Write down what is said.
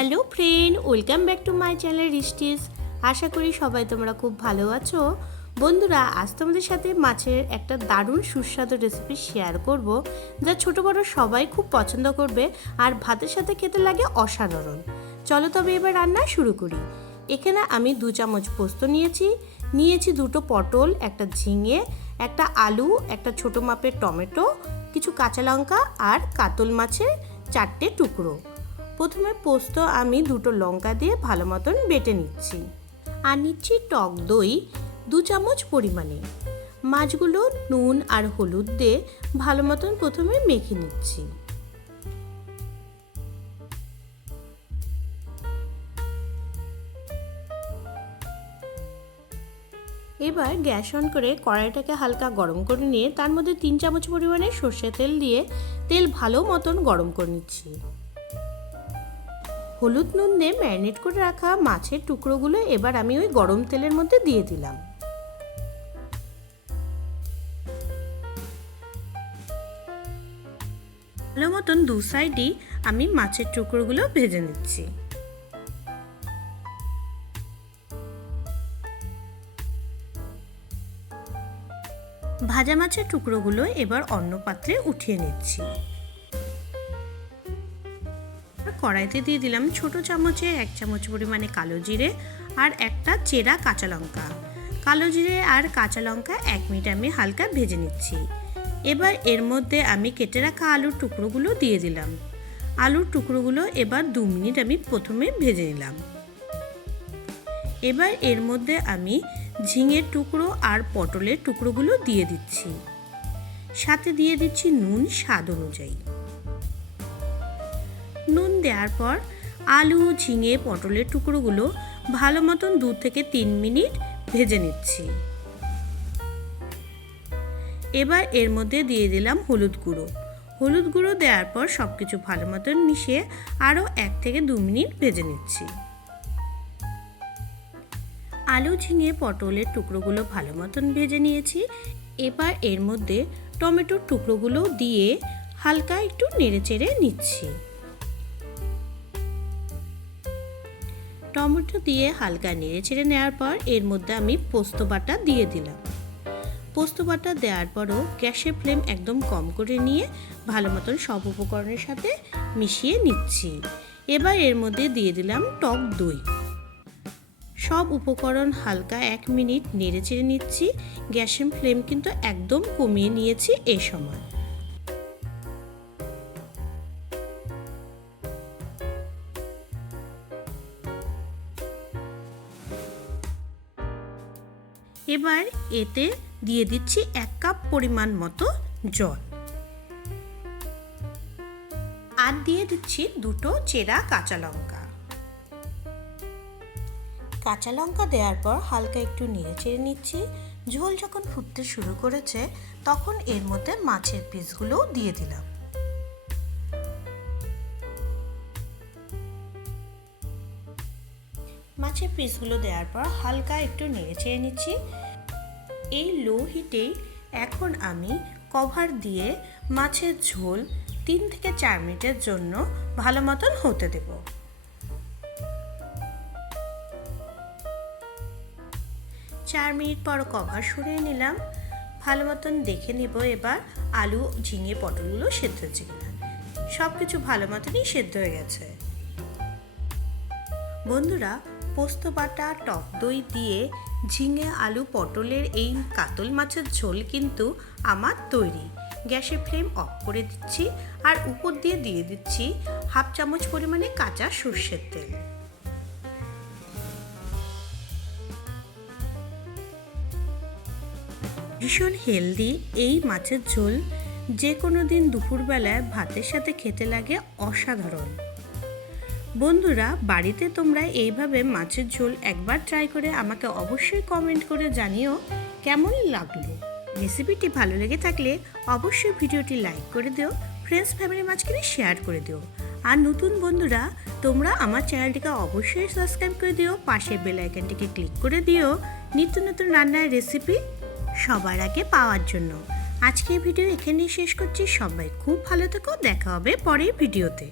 Hello friend, welcome back to my channel রিস্টিস। আশা করি সবাই তোমরা খুব ভালো আছো। বন্ধুরা, আজ তোমাদের সাথে মাছের একটা দারুণ সুস্বাদু রেসিপি শেয়ার করব, যা ছোট বড় সবাই খুব পছন্দ করবে আর ভাতের সাথে খেতে লাগে অসাধারণ। চলো তবে এবার রান্না শুরু করি। এখানে আমি 2 চামচ পোস্ত নিয়েছি 2টো পটল, একটা ঝিঙে, একটা আলু, একটা ছোট মাপের টমেটো, কিছু কাঁচা লঙ্কা আর কাতল মাছের 4টে টুকরো। প্রথমে পোস্ত আমি 2টো লঙ্কা দিয়ে ভালো মতন বেটে নিচ্ছি। আর নিচ্ছি টক দই 2 চামচ পরিমাণে। মাছগুলো নুন আর হলুদ দিয়ে ভালো মতন প্রথমে মেখে নিচ্ছি। এবার গ্যাস অন করে কড়াইটাকে হালকা গরম করে নিয়ে তার মধ্যে 3 চামচ পরিমাণে সর্ষের তেল দিয়ে তেল ভালো মতন গরম করে নিচ্ছি। হলুদ নুন দিয়ে ম্যারিনেট করে রাখা মাছের টুকরোগুলো এবার আমি ওই গরম তেলের মধ্যে দিয়ে দিলাম। ভালো মতন 2 সাইডই আমি মাছের টুকরোগুলো ভেজে নিচ্ছি। ভাজা মাছের টুকরোগুলো এবার অন্য পাত্রে উঠিয়ে নিচ্ছি। কড়াইতে দিয়ে দিলাম ছোট চামচে 1 চামচ পরিমাণে কালো জিরে আর একটা চেরা কাঁচা লঙ্কা। কালো জিরে আর কাঁচা লঙ্কা 1 মিনিট আমি হালকা ভেজে নিচ্ছি। এবার এর মধ্যে আমি কেটে রাখা আলুর টুকরোগুলো দিয়ে দিলাম। আলুর টুকরোগুলো এবার 2 মিনিট আমি প্রথমে ভেজে নিলাম। এবার এর মধ্যে আমি ঝিঙের টুকরো আর পটলের টুকরোগুলো দিয়ে দিচ্ছি। সাথে দিয়ে দিচ্ছি নুন স্বাদ অনুযায়ী। নুন দেওয়ার পর আলু, ঝিঙে, পটলের টুকরোগুলো ভালো মতন 2 থেকে 3 মিনিট ভেজে নিচ্ছি। এবার এর মধ্যে দিয়ে দিলাম হলুদ গুঁড়ো দেওয়ার পর সব কিছু ভালো মতন মিশিয়ে আরও 1 থেকে 2 মিনিট ভেজে নিচ্ছি। আলু, ঝিঙে, পটলের টুকরোগুলো ভালো মতন ভেজে নিয়েছি। এবার এর মধ্যে টমেটোর টুকরোগুলো দিয়ে হালকা একটু নেড়েচেড়ে নিচ্ছি। টমেটো দিয়ে হালকা নেড়েচেড়ে নেওয়ার পর এর মধ্যে আমি পোস্ত বাটা দিয়ে দিলাম। পোস্ত বাটা দেওয়ার পরও গ্যাসের ফ্লেম একদম কম করে নিয়ে ভালো মতন সব উপকরণের সাথে মিশিয়ে নিচ্ছি। এবার এর মধ্যে দিয়ে দিলাম টক দই। সব উপকরণ হালকা 1 মিনিট নেড়েচেড়ে নিচ্ছি। গ্যাসের ফ্লেম কিন্তু একদম কমিয়ে নিয়েছি এই সময়। এবার এতে দিয়ে দিচ্ছি 1 কাপ পরিমাণ মতো জল আর দিয়ে দিচ্ছি 2টো চেরা কাঁচা লঙ্কা। কাঁচা লঙ্কা দেওয়ার পর হালকা একটু নেড়েচেড়ে নিচ্ছি। ঝোল যখন ফুটতে শুরু করেছে তখন এর মধ্যে মাছের পিসগুলো দিয়ে দিলাম। মাছের পিসগুলো দেওয়ার পর হালকা একটু নেড়েচেড়ে নিচ্ছি। এই লো হিটেই এখন আমি কভার দিয়ে মাছের ঝোল 3 থেকে 4 মিনিটের জন্য ভালো মতন হতে দেব। 4 মিনিট পর কভার সরিয়ে নিলাম। ভালো মতন দেখে নেব এবার আলু, ঝিঙে, পটলগুলো সেদ্ধ হচ্ছে কিনা। সব কিছু ভালো মতনই সেদ্ধ হয়ে গেছে। বন্ধুরা, পোস্ত বাটা, টক দই দিয়ে ঝিঙে, আলু, পটলের এই কাতল মাছের ঝোল কিন্তু আমার তৈরি। গ্যাসের ফ্লেম অফ করে দিচ্ছি আর উপর দিয়ে দিচ্ছি 1/2 চামচ পরিমাণে কাঁচা সর্ষের তেল। ভীষণ হেলদি এই মাছের ঝোল যে কোনো দিন দুপুরবেলায় ভাতের সাথে খেতে লাগে অসাধারণ। বন্ধুরা, বাড়িতে তোমরা এইভাবে মাছের ঝোল একবার ট্রাই করে আমাকে অবশ্যই কমেন্ট করে জানিও কেমন লাগলো। রেসিপিটি ভালো লেগে থাকলে অবশ্যই ভিডিওটি লাইক করে দিও, ফ্রেন্ডস ফ্যামিলির মাঝখানে শেয়ার করে দিও। আর নতুন বন্ধুরা, তোমরা আমার চ্যানেলটিকে অবশ্যই সাবস্ক্রাইব করে দিও, পাশে বেল আইকনটিকে ক্লিক করে দিও নিত্য নতুন রান্নার রেসিপি সবার আগে পাওয়ার জন্য। আজকের ভিডিও এখানেই শেষ করছি। সবাই খুব ভালো থেকো, দেখা হবে পরের ভিডিওতে।